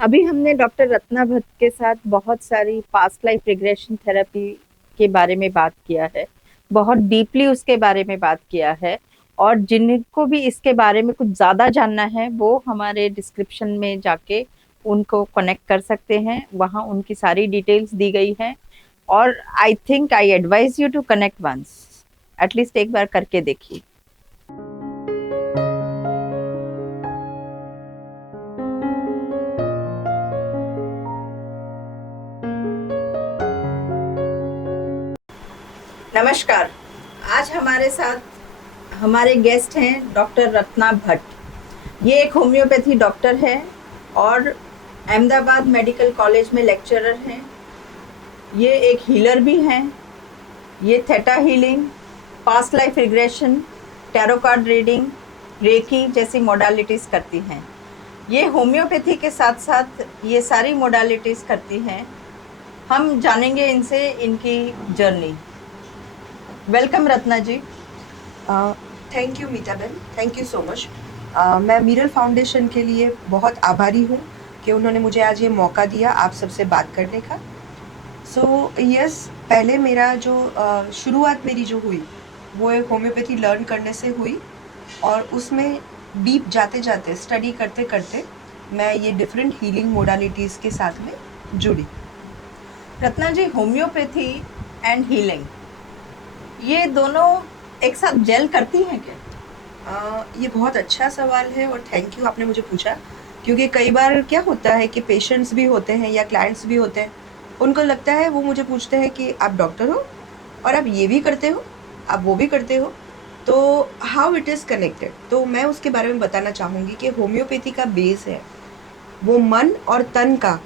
अभी हमने डॉक्टर रत्ना भट्ट के साथ बहुत सारी पास्ट लाइफ रिग्रेशन थेरेपी के बारे में बात किया है। बहुत डीपली उसके बारे में बात किया है। और जिनको भी इसके बारे में कुछ ज्यादा जानना है वो हमारे डिस्क्रिप्शन में जाके उनको कनेक्ट कर सकते हैं, वहाँ उनकी सारी डिटेल्स दी गई हैं। और I think I advise you to connect once, at least एक बार करके देखिए। नमस्कार। आज हमारे साथ हमारे गेस्ट हैं डॉक्टर रत्ना भट्ट। ये एक होम्योपैथी डॉक्टर है और अहमदाबाद मेडिकल कॉलेज में लेक्चरर हैं। ये एक हीलर भी हैं। ये theta healing, past life regression, tarot card reading, reiki जैसी मोडालिटीज़ करती हैं। ये होम्योपैथी के साथ साथ ये सारी मोडालिटीज़ करती हैं। हम जानेंगे इनसे इनकी journey. Welcome Ratna ji. Thank you Meeta बहन, थैंक यू सो मच। मैं मिरर फाउंडेशन के लिए बहुत आभारी हूँ कि उन्होंने मुझे आज ये मौका दिया आप सबसे बात करने का। यस, पहले मेरा जो शुरुआत मेरी जो हुई वो एक होम्योपैथी लर्न करने से हुई और उसमें डीप जाते जाते स्टडी करते करते मैं ये डिफरेंट हीलिंग मोडालिटीज़ के साथ में जुड़ी। रत्ना जी, होम्योपैथी एंड हीलिंग ये दोनों एक साथ जेल करती हैं क्या? ये बहुत अच्छा सवाल है और थैंक यू आपने मुझे पूछा, क्योंकि कई बार क्या होता है कि पेशेंट्स भी होते हैं या क्लाइंट्स भी होते हैं, उनको लगता है, वो मुझे पूछते हैं कि आप डॉक्टर हो और आप ये भी करते हो, आप वो भी करते हो, तो हाउ इट इज़ कनेक्टेड। तो मैं उसके बारे में बताना चाहूँगी कि होम्योपैथी का बेस है वो मन और तन का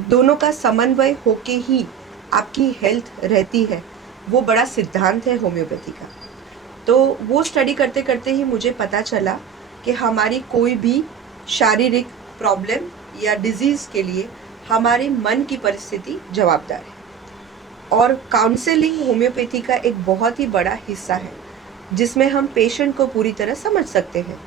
दोनों का समन्वय होके ही आपकी हेल्थ रहती है। वो बड़ा सिद्धांत है होम्योपैथी का। तो वो स्टडी करते करते ही मुझे पता चला कि हमारी कोई भी शारीरिक प्रॉब्लम या डिजीज़ के लिए हमारे मन की परिस्थिति जवाबदार है। और काउंसलिंग होम्योपैथी का एक बहुत ही बड़ा हिस्सा है जिसमें हम पेशेंट को पूरी तरह समझ सकते हैं।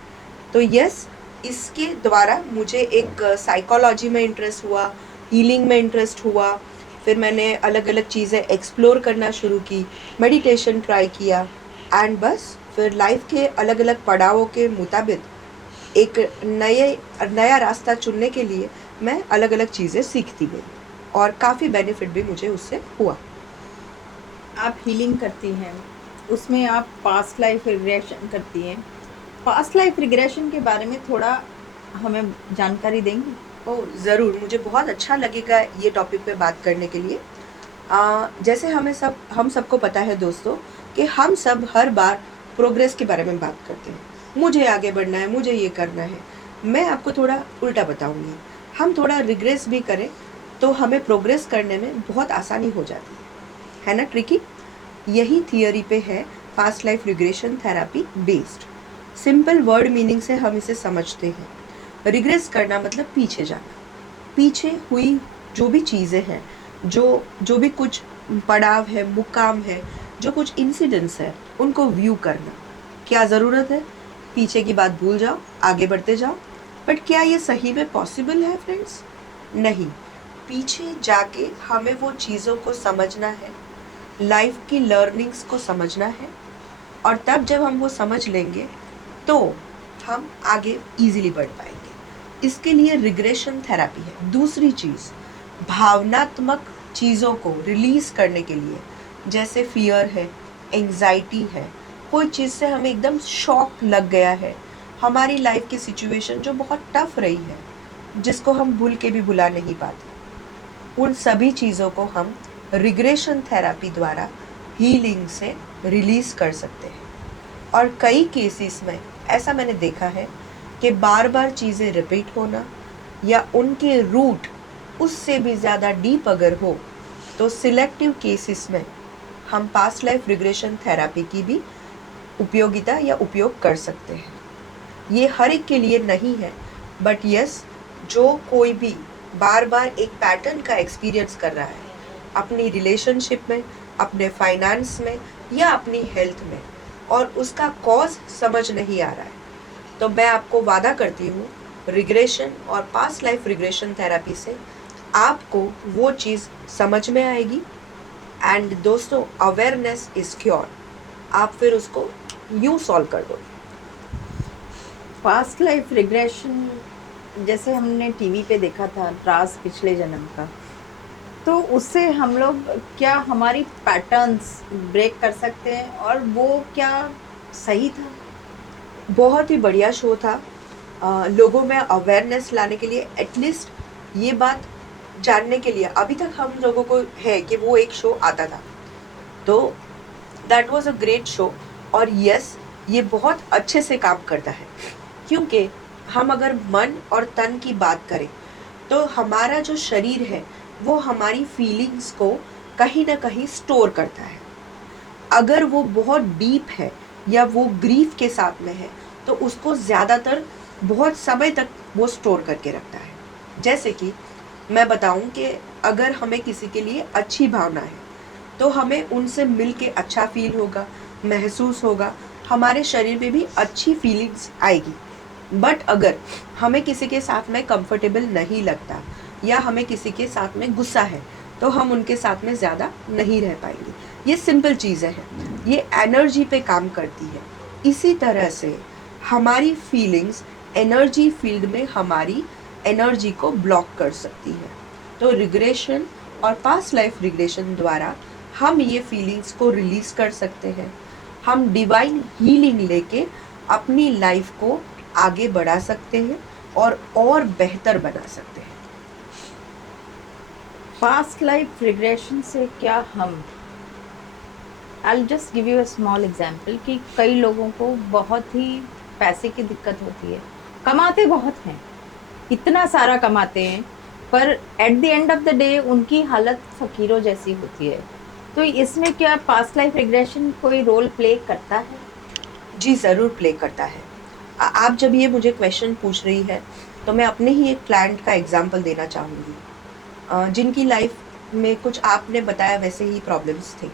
तो यस, इसके द्वारा मुझे एक साइकोलॉजी में इंटरेस्ट हुआ, हीलिंग में इंटरेस्ट हुआ। फिर मैंने अलग अलग चीज़ें एक्सप्लोर करना शुरू की, मेडिटेशन ट्राई किया एंड बस फिर लाइफ के अलग अलग पड़ावों के मुताबिक एक नया रास्ता चुनने के लिए मैं अलग अलग चीज़ें सीखती गई और काफ़ी बेनिफिट भी मुझे उससे हुआ। आप हीलिंग करती हैं, उसमें आप पास्ट लाइफ रिग्रेशन करती हैं। पास्ट लाइफ रिग्रेशन के बारे में थोड़ा हमें जानकारी देंगी? ओह ज़रूर, मुझे बहुत अच्छा लगेगा ये टॉपिक पे बात करने के लिए। जैसे हम सबको पता है दोस्तों कि हम सब हर बार प्रोग्रेस के बारे में बात करते हैं, मुझे आगे बढ़ना है, मुझे ये करना है। मैं आपको थोड़ा उल्टा बताऊंगी, हम थोड़ा रिग्रेस भी करें तो हमें प्रोग्रेस करने में बहुत आसानी हो जाती है ना, ट्रिकी। यही थियोरी पे है past life regression therapy based. Simple word meaning से हम इसे समझते हैं। रिग्रेस करना मतलब पीछे जाना, पीछे हुई जो भी चीज़ें हैं, जो जो भी कुछ पड़ाव है, मुकाम है, जो कुछ इंसिडेंट्स है, उनको व्यू करना। क्या ज़रूरत है, पीछे की बात भूल जाओ, आगे बढ़ते जाओ। बट क्या ये सही में पॉसिबल है फ्रेंड्स? नहीं। पीछे जाके हमें वो चीज़ों को समझना है, लाइफ की लर्निंग्स को समझना है, और तब जब हम वो समझ लेंगे तो हम आगे इजीली बढ़ पाएंगे। इसके लिए रिग्रेशन थेरापी है। दूसरी चीज़, भावनात्मक चीज़ों को रिलीज़ करने के लिए, जैसे फियर है, एंजाइटी है, कोई चीज़ से हमें एकदम शॉक लग गया है, हमारी लाइफ की सिचुएशन जो बहुत टफ रही है, जिसको हम भूल के भी भुला नहीं पाते, उन सभी चीज़ों को हम रिग्रेशन थेरापी द्वारा हीलिंग से रिलीज़ कर सकते हैं। और कई केसेस में ऐसा मैंने देखा है कि बार बार चीज़ें रिपीट होना या उनके रूट उससे भी ज़्यादा डीप अगर हो तो सिलेक्टिव केसेस में हम पास्ट लाइफ रिग्रेशन थेरापी की भी उपयोगिता या उपयोग कर सकते हैं। ये हर एक के लिए नहीं है, बट यस, जो कोई भी बार बार एक पैटर्न का एक्सपीरियंस कर रहा है अपनी रिलेशनशिप में, अपने फाइनेंस में या अपनी हेल्थ में, और उसका कॉज समझ नहीं आ रहा है, तो मैं आपको वादा करती हूँ रिग्रेशन और पास्ट लाइफ रिग्रेशन थेरेपी से आपको वो चीज़ समझ में आएगी। एंड दोस्तों, अवेयरनेस इज क्योर। आप फिर उसको यूँ सॉल्व कर दो। पास्ट लाइफ रिग्रेशन जैसे हमने टीवी पे देखा था राज पिछले जन्म का, तो उससे हम लोग क्या हमारी पैटर्न्स ब्रेक कर सकते हैं, और वो क्या सही था? बहुत ही बढ़िया शो था। लोगों में अवेयरनेस लाने के लिए, एटलीस्ट ये बात जानने के लिए अभी तक हम लोगों को है कि वो एक शो आता था। तो that was a great show. और यस, ये बहुत अच्छे से काम करता है, क्योंकि हम अगर मन और तन की बात करें तो हमारा जो शरीर है वो हमारी फीलिंग्स को कहीं ना कहीं स्टोर करता है। अगर वो बहुत डीप है या वो ग्रीफ के साथ में है तो उसको ज़्यादातर बहुत समय तक वो स्टोर करके रखता है। जैसे कि मैं बताऊं कि अगर हमें किसी के लिए अच्छी भावना है तो हमें उनसे मिल के अच्छा फील होगा, महसूस होगा, हमारे शरीर में भी अच्छी फीलिंग्स आएगी। बट अगर हमें किसी के साथ में कंफर्टेबल नहीं लगता या हमें किसी के साथ में गुस्सा है तो हम उनके साथ में ज़्यादा नहीं रह पाएंगे। ये सिंपल चीज़ें हैं, ये एनर्जी पे काम करती है। इसी तरह से हमारी फीलिंग्स एनर्जी फील्ड में हमारी एनर्जी को ब्लॉक कर सकती है। तो रिग्रेशन और पास्ट लाइफ रिग्रेशन द्वारा हम ये फीलिंग्स को रिलीज़ कर सकते हैं। हम डिवाइन हीलिंग लेके अपनी लाइफ को आगे बढ़ा सकते हैं और बेहतर बना सकते हैं। पास्ट लाइफ रिग्रेशन से क्या हम, I just give you a small example, कि कई लोगों को बहुत ही पैसे की दिक्कत होती है, कमाते बहुत हैं, इतना सारा कमाते हैं, पर at the end of the day उनकी हालत फकीरों जैसी होती है। तो इसमें क्या पास्ट लाइफ रिग्रेशन कोई रोल प्ले करता है? जी ज़रूर प्ले करता है। आप जब ये मुझे क्वेश्चन पूछ रही है तो मैं अपने ही एक क्लाइंट का एग्जांपल देना चाहूँगी, जिनकी लाइफ में कुछ आपने बताया वैसे ही प्रॉब्लम्स थे।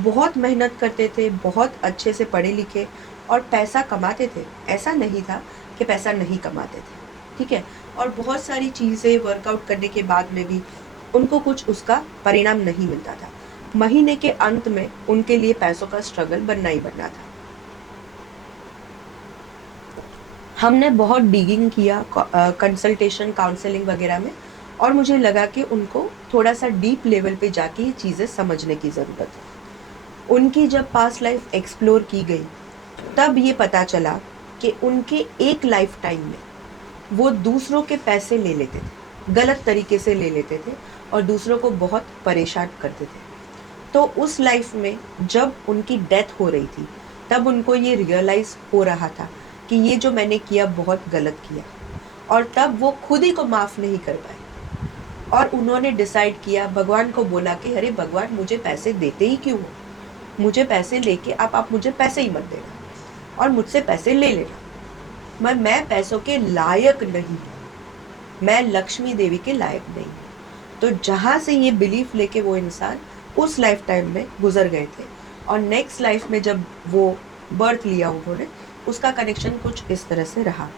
बहुत मेहनत करते थे, बहुत अच्छे से पढ़े लिखे और पैसा कमाते थे। ऐसा नहीं था कि पैसा नहीं कमाते थे, ठीक है। और बहुत सारी चीज़ें वर्कआउट करने के बाद में भी उनको कुछ उसका परिणाम नहीं मिलता था। महीने के अंत में उनके लिए पैसों का स्ट्रगल बनना ही बनना था। हमने बहुत डिगिंग किया कंसल्टेशन काउंसलिंग वगैरह में, और मुझे लगा कि उनको थोड़ा सा डीप लेवल पे जाके ये चीज़ें समझने की ज़रूरत है। उनकी जब पास्ट लाइफ एक्सप्लोर की गई तब ये पता चला कि उनके एक लाइफ टाइम में वो दूसरों के पैसे ले लेते थे, गलत तरीके से ले लेते थे और दूसरों को बहुत परेशान करते थे। तो उस लाइफ में जब उनकी डेथ हो रही थी तब उनको ये रियलाइज़ हो रहा था कि ये जो मैंने किया बहुत गलत किया, और तब वो खुद ही को माफ़ नहीं कर पाए। और उन्होंने डिसाइड किया, भगवान को बोला कि अरे भगवान, मुझे पैसे देते ही क्यों हो, मुझे पैसे लेके आप मुझे पैसे ही मत देना और मुझसे पैसे ले लेना। मैं पैसों के लायक नहीं हूँ, मैं लक्ष्मी देवी के लायक नहीं हूँ। तो जहाँ से ये बिलीफ लेके वो इंसान उस लाइफ टाइम में गुजर गए थे, और नेक्स्ट लाइफ में जब वो बर्थ लिया उन्होंने, उसका कनेक्शन कुछ इस तरह से रहा।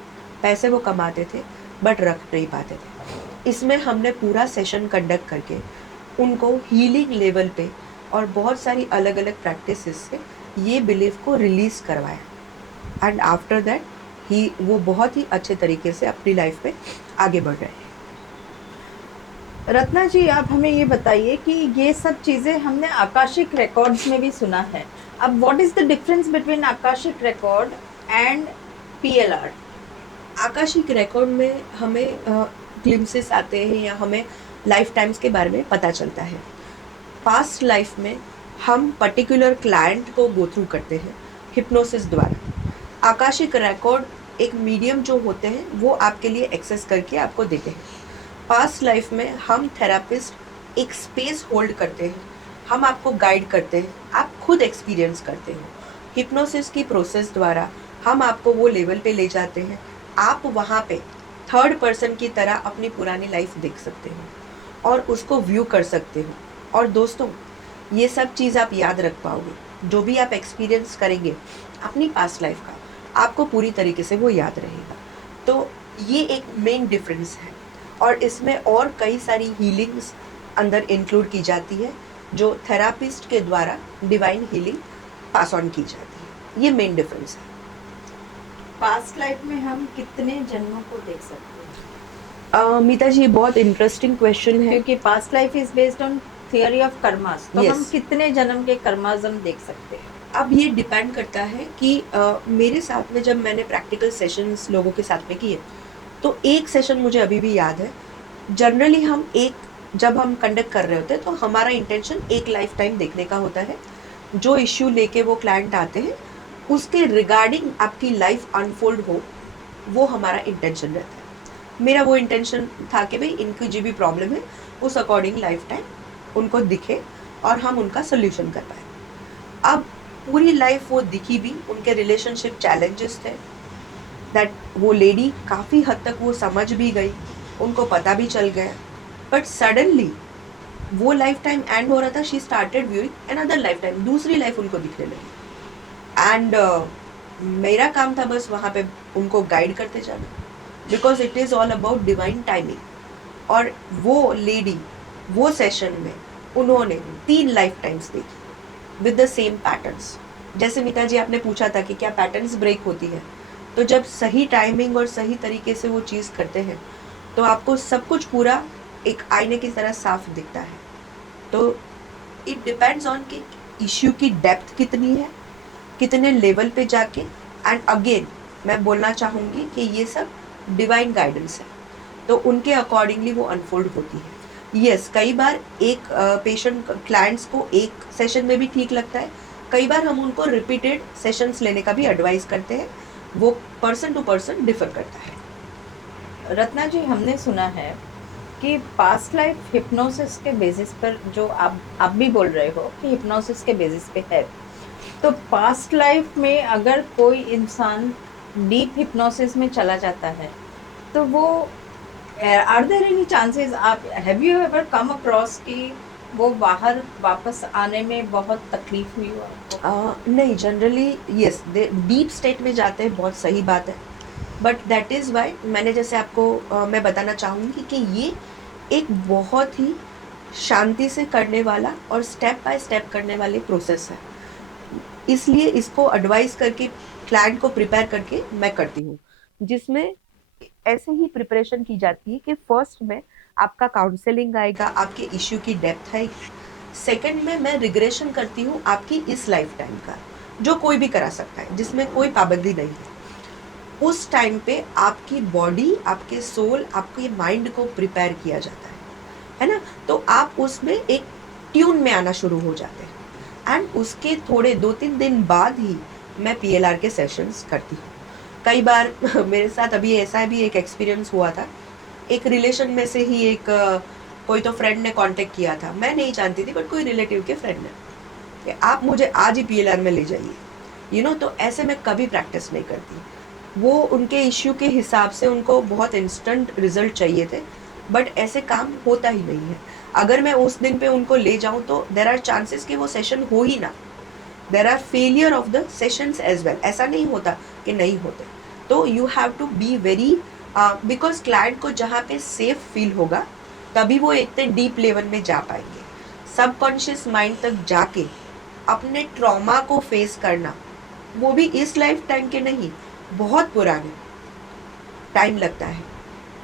पैसे वो कमाते थे बट रख नहीं पाते थे। इसमें हमने पूरा सेशन कंडक्ट करके उनको हीलिंग लेवल पे और बहुत सारी अलग अलग प्रैक्टिसेस से ये बिलीफ को रिलीज़ करवाया। एंड आफ्टर दैट वो बहुत ही अच्छे तरीके से अपनी लाइफ में आगे बढ़ रहे हैं। रत्ना जी, आप हमें ये बताइए कि ये सब चीज़ें हमने आकाशिक रिकॉर्ड्स में भी सुना है। अब what is the difference between Akashic record and PLR? Akashic record में हमें ग्लिम्सेस आते हैं या हमें लाइफ टाइम्स के बारे में पता चलता है। पास्ट लाइफ में हम पर्टिकुलर क्लाइंट को गो थ्रू करते हैं हिप्नोसिस द्वारा। आकाशिक रिकॉर्ड एक मीडियम जो होते हैं वो आपके लिए एक्सेस करके आपको देते हैं। पास्ट लाइफ में हम थेरापिस्ट एक स्पेस होल्ड करते हैं, हम आपको गाइड करते हैं, आप खुद एक्सपीरियंस करते हो। हिप्नोसिस की प्रोसेस द्वारा हम आपको वो लेवल पे ले जाते हैं, आप वहाँ पे थर्ड पर्सन की तरह अपनी पुरानी लाइफ देख सकते हो और उसको व्यू कर सकते हो। और दोस्तों, ये सब चीज़ आप याद रख पाओगे, जो भी आप एक्सपीरियंस करेंगे अपनी पास्ट लाइफ का, आपको पूरी तरीके से वो याद रहेगा। तो ये एक मेन डिफरेंस है। और इसमें और कई सारी हीलिंग्स अंदर इंक्लूड की जाती है जो थेरापिस्ट के द्वारा डिवाइन हीलिंग पास ऑन की जाती है। ये मेन डिफरेंस है। पास्ट लाइफ में हम कितने जन्मों को देख सकते मीता जी, ये बहुत इंटरेस्टिंग क्वेश्चन हैं? है। क्योंकि past life is based on theory of karmas, तो हम Yes. कितने जन्म के कर्मास हम देख सकते हैं? अब ये डिपेंड करता है कि मेरे साथ में जब मैंने प्रैक्टिकल सेशंस लोगों के साथ में किए, तो एक सेशन मुझे अभी भी याद है। जनरली जब हम कंडक्ट कर रहे होते हैं तो हमारा इंटेंशन एक लाइफ टाइम देखने का होता है। जो इश्यू लेके वो क्लाइंट आते हैं उसके रिगार्डिंग आपकी लाइफ अनफोल्ड हो, वो हमारा इंटेंशन रहता है। मेरा वो इंटेंशन था कि भाई इनकी जो भी प्रॉब्लम है उस अकॉर्डिंग लाइफ टाइम उनको दिखे और हम उनका सोल्यूशन कर पाए। अब पूरी लाइफ वो दिखी भी, उनके रिलेशनशिप चैलेंजेस थे, दैट वो लेडी काफ़ी हद तक वो समझ भी गई, उनको पता भी चल गया। बट सडनली वो लाइफ टाइम एंड हो रहा था, she started viewing another life time, दूसरी लाइफ उनको दिखने लगी। एंड मेरा काम था बस वहाँ पे उनको गाइड करते जाना, because it is all about divine timing. और वो लेडी वो सेशन में उन्होंने 3 लाइफ टाइम्स देखी विद द सेम पैटर्न्स। जैसे मीता जी आपने पूछा था कि क्या पैटर्न्स ब्रेक होती है, तो जब सही टाइमिंग और सही तरीके से वो चीज़ करते हैं तो आपको सब कुछ पूरा एक आईने की तरह साफ दिखता है। तो इट डिपेंड्स ऑन कि इश्यू की डेप्थ कितनी है, कितने लेवल पे जाके। एंड अगेन मैं बोलना चाहूँगी कि ये सब डिवाइन गाइडेंस है, तो उनके अकॉर्डिंगली वो अनफोल्ड होती है। यस, कई बार एक पेशेंट क्लाइंट्स को एक सेशन में भी ठीक लगता है, कई बार हम उनको रिपीटेड सेशंस लेने का भी एडवाइस करते हैं। वो पर्सन टू पर्सन डिफर करता है। रत्ना जी, हमने सुना है कि पास्ट लाइफ हिप्नोसिस के बेसिस पर, जो आप भी बोल रहे हो कि हिप्नोसिस के बेसिस पे है, तो पास्ट लाइफ में अगर कोई इंसान डीप हिप्नोसिस में चला जाता है तो वो आर देयर एनी चांसेस, आप have you ever come across कि वो बाहर वापस आने में बहुत तकलीफ हुई हो आपको? नहीं, जनरली यस, डीप स्टेट में जाते हैं, बहुत सही बात है। बट दैट इज़ वाई मैंने जैसे आपको मैं बताना चाहूँगी कि ये एक बहुत ही शांति से करने वाला और स्टेप बाय स्टेप करने वाली प्रोसेस है। इसलिए इसको एडवाइस करके क्लाइंट को प्रिपेयर करके मैं करती हूँ, जिसमें ऐसे ही प्रिपरेशन की जाती है कि फर्स्ट में आपका काउंसलिंग आएगा, आपके इश्यू की डेप्थ है। सेकंड में मैं रिग्रेशन करती हूँ आपकी इस लाइफ टाइम का, जो कोई भी करा सकता है, जिसमें कोई पाबंदी नहीं है। उस टाइम पे आपकी बॉडी, आपके सोल, आपके माइंड को प्रिपेयर किया जाता है ना? तो आप उसमें एक ट्यून में आना शुरू हो जाते हैं। एंड उसके थोड़े 2-3 दिन बाद ही मैं PLR के सेशंस करती हूँ। कई बार मेरे साथ अभी ऐसा भी एक एक्सपीरियंस हुआ था। एक रिलेशन में से ही एक कोई तो फ्रेंड ने कांटेक्ट किया था, मैं नहीं जानती थी, बट कोई रिलेटिव के फ्रेंड ने कि आप मुझे आज ही PLR में ले जाइए, तो ऐसे मैं कभी प्रैक्टिस नहीं करती। वो उनके इश्यू के हिसाब से उनको बहुत इंस्टेंट रिजल्ट चाहिए थे, बट ऐसे काम होता ही नहीं है। अगर मैं उस दिन पे उनको ले जाऊं तो देर आर चांसेस कि वो सेशन हो ही ना। There are failure of the sessions as well. ऐसा नहीं होता कि नहीं होते। तो you have to be very, because client को जहाँ पे सेफ फील होगा तभी वो इतने डीप लेवल में जा पाएंगे। सबकॉन्शियस माइंड तक जाके अपने ट्रॉमा को फेस करना, वो भी इस लाइफ टाइम के नहीं, बहुत पुराने टाइम लगता है।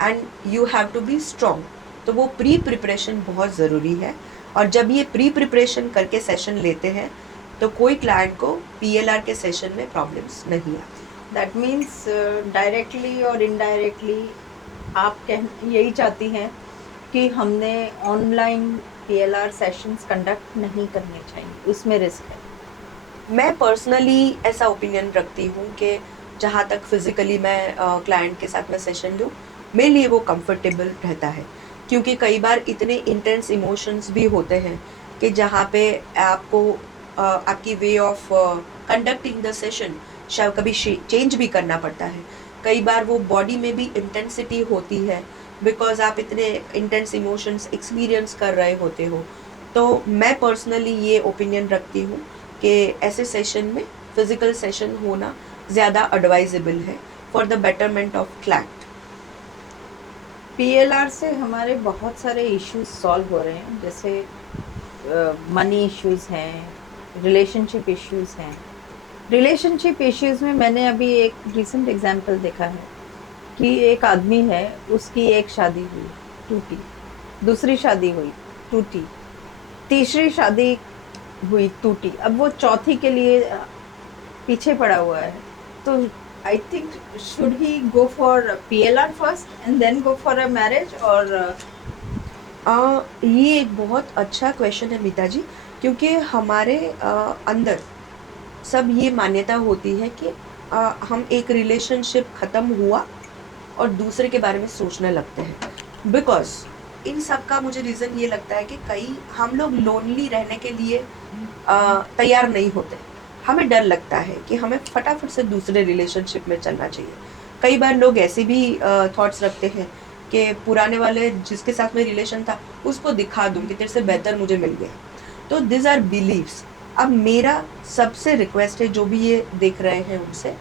And you have to be strong. तो वो प्री प्रिपरेशन बहुत ज़रूरी है। और जब ये प्री प्रिपरेशन करके सेशन लेते हैं तो कोई क्लाइंट को PLR के सेशन में प्रॉब्लम्स नहीं आती। दैट मीन्स डायरेक्टली और इनडायरेक्टली आप यही चाहती हैं कि हमने ऑनलाइन PLR सेशंस कंडक्ट नहीं करने चाहिए, उसमें रिस्क है? मैं पर्सनली ऐसा ओपिनियन रखती हूँ कि जहाँ तक फिज़िकली मैं क्लाइंट के साथ में सेशन लूँ, मेरे लिए वो कंफर्टेबल रहता है। क्योंकि कई बार इतने इंटेंस इमोशंस भी होते हैं कि जहाँ पे आपको आपकी way of conducting the session शायद कभी चेंज भी करना पड़ता है। कई बार वो बॉडी में भी इंटेंसिटी होती है, बिकॉज आप इतने इंटेंस इमोशंस एक्सपीरियंस कर रहे होते हो। तो मैं पर्सनली ये ओपिनियन रखती हूँ कि ऐसे सेशन में फिज़िकल सेशन होना ज़्यादा एडवाइजेबल है for the betterment of client. PLR से हमारे बहुत सारे इश्यूज सॉल्व हो रहे हैं, जैसे मनी इश्यूज हैं, रिलेशनशिप इश्यूज हैं। रिलेशनशिप इश्यूज में मैंने अभी एक रिसेंट एग्जांपल देखा है कि एक आदमी है, उसकी एक शादी हुई, टूटी, दूसरी शादी हुई, टूटी, तीसरी शादी हुई, टूटी, अब वो चौथी के लिए पीछे पड़ा हुआ है। तो I think should he go for PLR first and then go for a marriage, और ये एक बहुत अच्छा क्वेश्चन है मीता जी, क्योंकि हमारे अंदर सब ये मान्यता होती है कि हम एक रिलेशनशिप ख़त्म हुआ और दूसरे के बारे में सोचने लगते हैं। बिकॉज इन सब का मुझे रीज़न ये लगता है कि कई हम लोग लोनली रहने के लिए तैयार नहीं होते। हमें डर लगता है कि हमें फटाफट से दूसरे रिलेशनशिप में चलना चाहिए। कई बार लोग ऐसे भी थॉट्स रखते हैं कि पुराने वाले जिसके साथ में रिलेशन था उसको दिखा दूँ कि तेरे से बेहतर मुझे मिल गया। तो दिस आर बिलीव्स। अब मेरा सबसे रिक्वेस्ट है जो भी ये देख रहे हैं उनसे,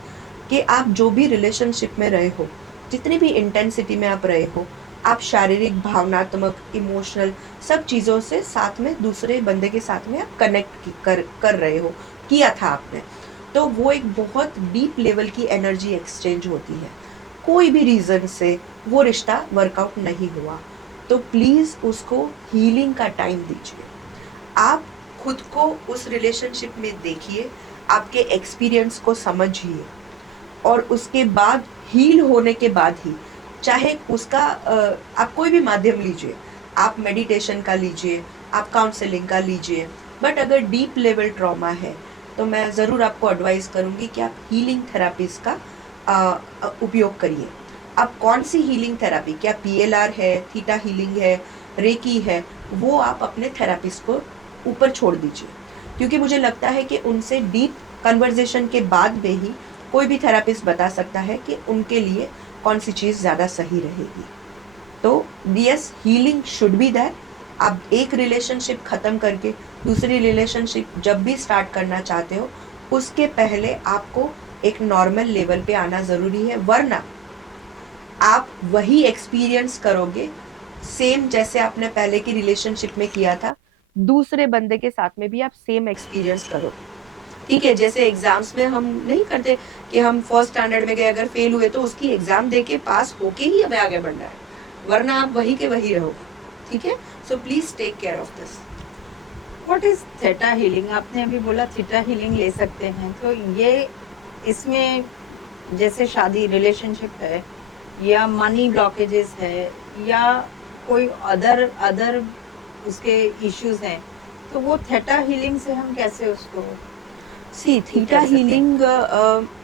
कि आप जो भी रिलेशनशिप में रहे हो, जितनी भी इंटेंसिटी में आप रहे हो, आप शारीरिक, भावनात्मक, इमोशनल सब चीज़ों से साथ में दूसरे बंदे के साथ में आप कनेक्ट कर रहे हो, किया था आपने, तो वो एक बहुत डीप लेवल की एनर्जी एक्सचेंज होती है। कोई भी रीज़न से वो रिश्ता वर्कआउट नहीं हुआ तो प्लीज़ उसको हीलिंग का टाइम दीजिए। आप खुद को उस रिलेशनशिप में देखिए, आपके एक्सपीरियंस को समझिए, और उसके बाद हील होने के बाद ही, चाहे उसका आप कोई भी माध्यम लीजिए, आप मेडिटेशन का लीजिए, आप काउंसलिंग का लीजिए, बट अगर डीप लेवल ट्रॉमा है तो मैं ज़रूर आपको एडवाइस करूँगी कि आप हीलिंग थेरापीज़ का उपयोग करिए। अब कौन सी हीलिंग थेरापी, क्या पीएलआर है, थीटा हीलिंग है, रेकी है, वो आप अपने थेरापिस्ट को ऊपर छोड़ दीजिए, क्योंकि मुझे लगता है कि उनसे डीप कन्वर्जेशन के बाद में ही कोई भी थेरापिस्ट बता सकता है कि उनके लिए कौन सी चीज़ ज़्यादा सही रहेगी। तो yes, healing should be that. आप एक रिलेशनशिप ख़त्म करके दूसरी रिलेशनशिप जब भी स्टार्ट करना चाहते हो, उसके पहले आपको एक नॉर्मल लेवल पे आना ज़रूरी है, वरना आप वही एक्सपीरियंस करोगे सेम जैसे आपने पहले की रिलेशनशिप में किया था, दूसरे बंदे के साथ में भी आप सेम एक्सपीरियंस करोगे। ठीक है, जैसे एग्जाम्स में हम नहीं करते कि हम फर्स्ट स्टैंडर्ड में गए, अगर फेल हुए तो उसकी एग्जाम दे के पास होके ही हमें आगे बढ़ना है, वरना आप वही के वही रहोगे। ठीक है, so please take care of this. What is theta healing? आपने अभी बोला थीटा हीलिंग ले सकते हैं, तो ये इसमें जैसे शादी रिलेशनशिप है, या मनी ब्लॉकेजेस है, या कोई अदर अदर उसके इश्यूज हैं, तो वो थीटा हीलिंग से हम कैसे उसको सी ठीक थीटा कर सकते हैं? हीलिंग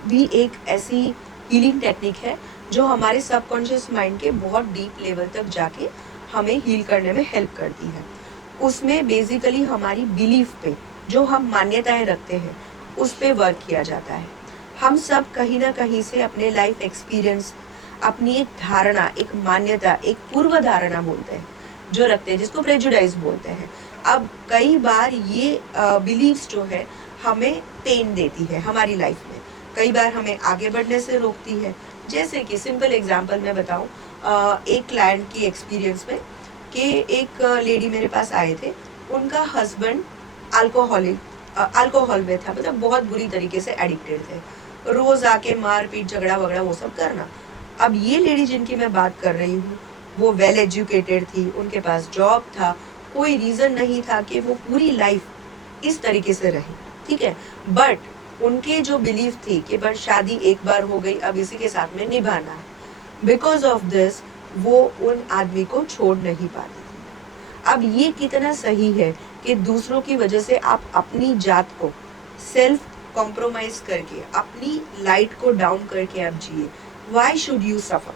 भी एक ऐसी हीलिंग टेक्निक है जो हमारे सबकॉन्शियस माइंड के बहुत डीप लेवल तक जाके हमें हील करने में हेल्प करती है। उसमें बेसिकली हमारी बिलीफ पे, जो हम मान्यताएं रखते हैं, उस पे वर्क किया जाता है। हम सब कहीं ना कहीं से अपने लाइफ एक्सपीरियंस, अपनी एक धारणा, एक मान्यता, एक पूर्व धारणा बोलते हैं जो रखते हैं, जिसको प्रेजुडाइज बोलते हैं। अब कई बार ये बिलीव्स जो है हमें पेन देती है हमारी लाइफ में, कई बार हमें आगे बढ़ने से रोकती है। जैसे कि सिंपल एग्जांपल मैं बताऊं, एक क्लाइंट की एक्सपीरियंस में, कि एक लेडी मेरे पास आए थे, उनका हस्बैंड अल्कोहल में था, मतलब बहुत बुरी तरीके से एडिक्टेड थे, रोज आके मार पीट झगड़ा वगड़ा वो सब करना। अब ये लेडी जिनकी मैं बात कर रही हूँ, वो वेल एजुकेटेड थी, उनके पास जॉब था, कोई रीज़न नहीं था कि वो पूरी लाइफ इस तरीके से रहे। ठीक है, बट उनके जो बिलीफ थी कि बस शादी एक बार हो गई, अब इसी के साथ में निभाना है, बिकॉज ऑफ दिस वो उन आदमी को छोड़ नहीं पाती थी। अब ये कितना सही है कि दूसरों की वजह से आप अपनी जात को सेल्फ कॉम्प्रोमाइज करके, अपनी लाइट को डाउन करके आप जिए। Why should you suffer?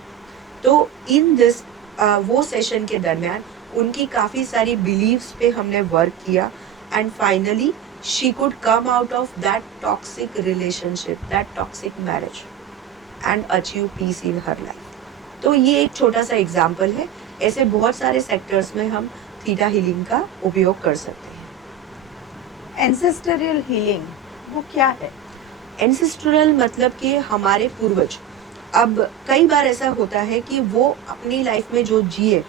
तो इन दिस वो सेशन के दरमियान उनकी काफ़ी सारी बिलीव्स पे हमने वर्क किया, and finally she could come out of that toxic relationship, that toxic marriage, and achieve peace in her life. तो ये एक छोटा सा एग्जाम्पल है, ऐसे बहुत सारे सेक्टर्स में हम थीटा हीलिंग का उपयोग कर सकते हैं। एंसेस्टरियल हीलिंग वो क्या है? एंसेस्ट्रल मतलब कि हमारे पूर्वज अब कई बार ऐसा होता है कि वो अपनी लाइफ में जो जिए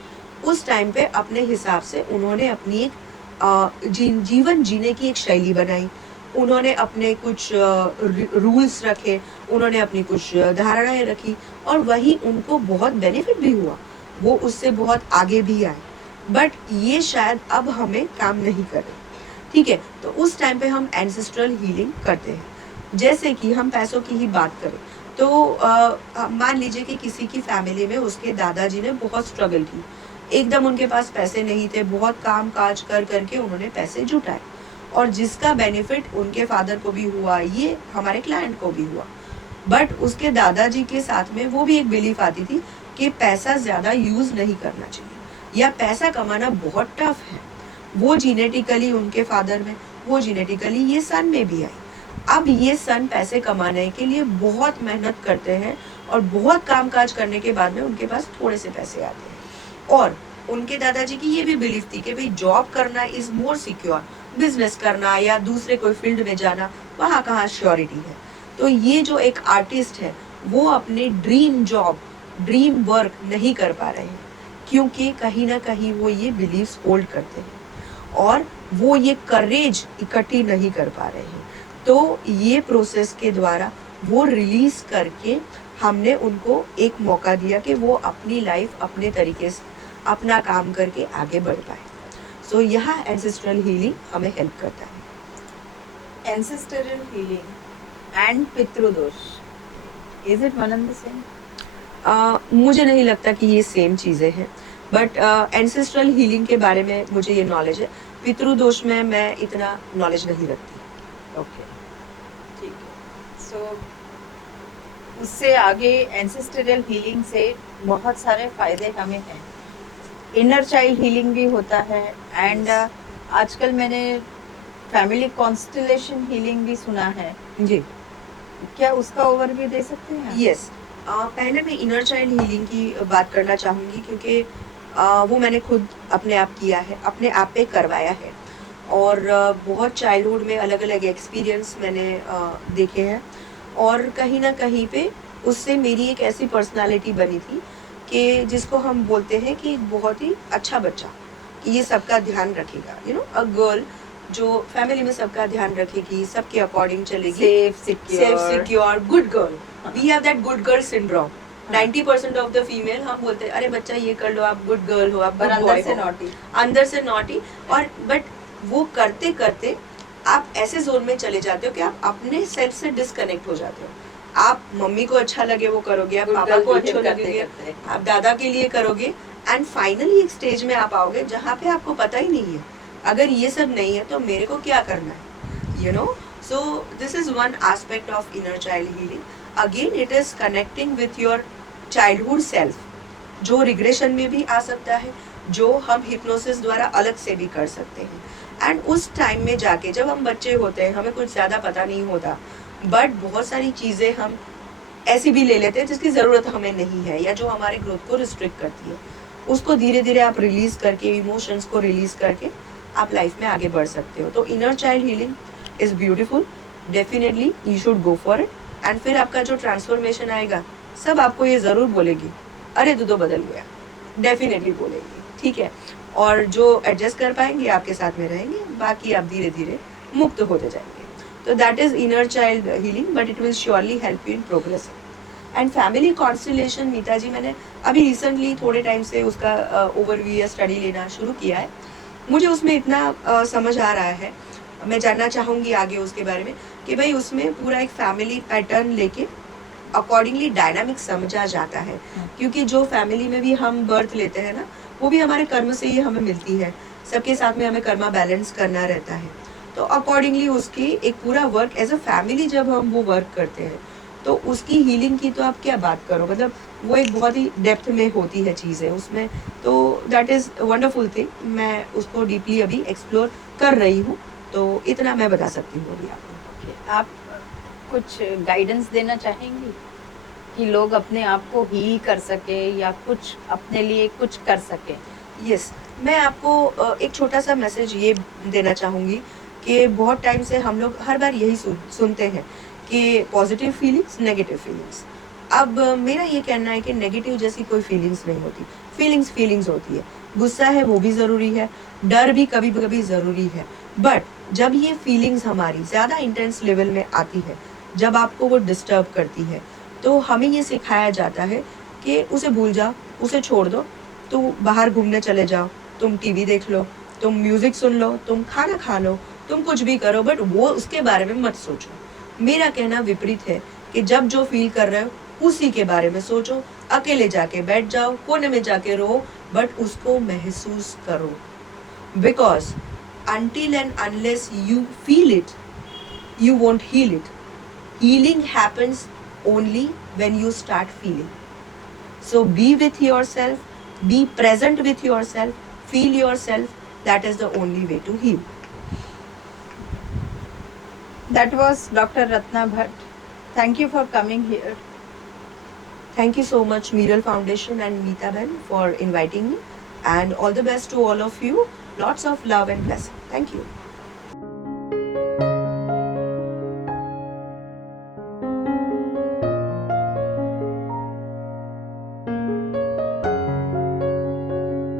उस टाइम पे अपने हिसाब से उन्होंने अपनी एक जीवन जीने की एक शैली बनाई, उन्होंने अपने कुछ रूल्स रखे, उन्होंने अपनी कुछ धारणाएं रखी और वही उनको बहुत बेनिफिट भी हुआ, वो उससे बहुत आगे भी आए। बट ये शायद अब हमें काम नहीं करे, ठीक है। तो उस टाइम पे हम एंसेस्ट्रल हीलिंग करते हैं। जैसे कि हम पैसों की ही बात करें तो मान लीजिए कि किसी की फैमिली में उसके दादाजी ने बहुत स्ट्रगल की, एकदम उनके पास पैसे नहीं थे, बहुत काम काज कर करके उन्होंने पैसे जुटाए और जिसका बेनिफिट उनके फादर को भी हुआ, ये हमारे क्लाइंट को भी हुआ। बट उसके दादाजी के साथ में वो भी एक बिलीफ आती थी कि पैसा ज़्यादा यूज़ नहीं करना चाहिए या पैसा कमाना बहुत टफ है। वो जीनेटिकली उनके फादर में, वो जीनेटिकली ये सन में भी आई। अब ये सन पैसे कमाने के लिए बहुत मेहनत करते हैं और बहुत कामकाज करने के बाद में उनके पास थोड़े से पैसे आते हैं। और उनके दादाजी की ये भी बिलीफ थी कि भाई जॉब करना इज मोर सिक्योर, बिजनेस करना या दूसरे कोई फील्ड में जाना, वहाँ कहाँ श्योरिटी है। तो ये जो एक आर्टिस्ट है वो अपने ड्रीम जॉब, ड्रीम वर्क नहीं कर पा रहे हैं क्योंकि कहीं ना कहीं वो ये बिलीव्स होल्ड करते हैं और वो ये करेज इकट्ठी नहीं कर पा रहे हैं। तो ये प्रोसेस के द्वारा वो रिलीज करके हमने उनको एक मौका दिया कि वो अपनी लाइफ अपने तरीके से अपना काम करके आगे बढ़ पाए। सो यहाँ एंसेस्ट्रल हीलिंग हमें हेल्प करता है। Ancestral healing and पितृदोष, is it one and the same? मुझे नहीं लगता कि ये सेम चीज़ें हैं, बट एंसेस्ट्रल हीलिंग के बारे में मुझे ये नॉलेज है, पितृदोष में मैं इतना नॉलेज नहीं रखती। ओके, ठीक है। सो उससे आगे एंसेस्ट्रियल हीलिंग से बहुत सारे फायदे हमें हैं। इनर चाइल्ड हीलिंग भी होता है एंड आजकल मैंने फैमिली कॉन्स्टलेशन हीलिंग भी सुना है। जी, क्या उसका ओवरव्यू दे सकते हैं आप? यस। पहले मैं इनर चाइल्ड हीलिंग की बात करना चाहूँगी क्योंकि वो मैंने खुद अपने आप किया है, अपने आप पे करवाया है और बहुत चाइल्डहुड में अलग अलग एक्सपीरियंस मैंने देखे हैं और कहीं ना कहीं पे उससे मेरी एक ऐसी पर्सनालिटी बनी थी कि जिसको हम बोलते हैं कि बहुत ही अच्छा बच्चा, कि ये सबका ध्यान रखेगा, यू नो, अ गर्ल जो फैमिली में सबका ध्यान रखेगी, सबके अकॉर्डिंग चलेगी, safe secure, good girl. We have that good girl syndrome. 90% of the female हम बोलते हैं अरे बच्चा ये कर लो, आप गुड गर्ल हो, आप पर good अंदर boy से हो। नॉटी। अंदर से नॉटी। और बट वो करते करते आप ऐसे जोन में चले जाते हो कि आप अपने सेल्फ से डिस्कनेक्ट हो जाते हो। आप मम्मी को अच्छा लगे वो करोगे, आप Good पापा girl को behave अच्छा करते लगेगा करते। आप दादा के लिए करोगे एंड फाइनली एक स्टेज में आप आओगे जहाँ पे आपको पता ही नहीं है अगर ये सब नहीं है तो मेरे को क्या करना है, you know. So this is one aspect of inner child healing. Again it is connecting with your childhood self, जो रिग्रेशन में भी आ सकता है, जो हम हिप्नोसिस द्वारा अलग से भी कर सकते हैं। एंड उस टाइम में जाके जब हम बच्चे होते हैं हमें कुछ ज़्यादा पता नहीं होता, बट बहुत सारी चीज़ें हम ऐसी भी ले लेते हैं जिसकी ज़रूरत हमें नहीं है या जो हमारे ग्रोथ को रिस्ट्रिक्ट करती है। उसको धीरे धीरे आप रिलीज़ करके, इमोशंस को रिलीज़ करके आप लाइफ में आगे बढ़ सकते हो। तो inner child healing is beautiful, definitely you should go for it. And फिर आपका जो ट्रांसफॉर्मेशन आएगा सब आपको ये ज़रूर बोलेगी अरे तू तो बदल गया, डेफिनेटली बोलेगी, ठीक है। और जो एडजस्ट कर पाएंगे आपके साथ में रहेंगे, बाकी आप धीरे धीरे मुक्त होते जाएंगे। तो that is inner child healing, but it will surely help you in progress. And family constellation Meeta ji, मैंने अभी रिसेंटली थोड़े टाइम से उसका ओवरव्यू या स्टडी लेना शुरू किया है। मुझे उसमें इतना समझ आ रहा है, मैं जानना चाहूँगी आगे उसके बारे में कि भाई उसमें पूरा एक फैमिली पैटर्न लेके अकॉर्डिंगली डायनामिक समझा जाता है। क्योंकि जो फैमिली में भी हम बर्थ लेते हैं ना, वो भी हमारे कर्म से ही हमें मिलती है, सबके साथ में हमें कर्मा बैलेंस करना रहता है। तो अकॉर्डिंगली उसकी एक पूरा वर्क एज अ फैमिली जब हम वो वर्क करते हैं तो उसकी हीलिंग की तो आप क्या बात करो, मतलब वो एक बहुत ही डेप्थ में होती है चीज़ें उसमें। तो दैट इज़ वंडरफुल थिंग, मैं उसको डीपली अभी एक्सप्लोर कर रही हूँ, तो इतना मैं बता सकती हूँ अभी आपको। आप कुछ गाइडेंस देना चाहेंगी कि लोग अपने आप को हील कर सके या कुछ अपने लिए कुछ कर सके? यस, मैं आपको एक छोटा सा मैसेज ये देना चाहूँगी कि बहुत टाइम से हम लोग हर बार यही सुनते हैं कि पॉजिटिव फीलिंग्स, नेगेटिव फीलिंग्स। अब मेरा ये कहना है कि नेगेटिव जैसी कोई फीलिंग्स नहीं होती, फीलिंग्स होती है। गुस्सा है वो भी ज़रूरी है, डर भी कभी कभी ज़रूरी है, बट जब ये फीलिंग्स हमारी ज़्यादा इंटेंस लेवल में आती है, जब आपको वो डिस्टर्ब करती है, तो हमें ये सिखाया जाता है कि उसे भूल जाओ, उसे छोड़ दो, तुम बाहर घूमने चले जाओ, तुम टीवी देख लो, तुम म्यूज़िक सुन लो, तुम खाना खा लो, तुम कुछ भी करो, बट वो उसके बारे में मत सोचो। मेरा कहना विपरीत है कि जब जो फील कर रहे हो उसी के बारे में सोचो, अकेले जाके बैठ जाओ, कोने में जाके रो, बट उसको महसूस करो। Because until and unless you feel it, you won't heal it. Healing happens only when you start feeling. So be with yourself, be present with yourself, feel yourself. That is the only way to heal. That was Dr. Ratna Bhatt. Thank you for coming here. Thank you so much, Miral Foundation and Meeta Ben, for inviting me. And all the best to all of you. Lots of love and blessing. Thank you.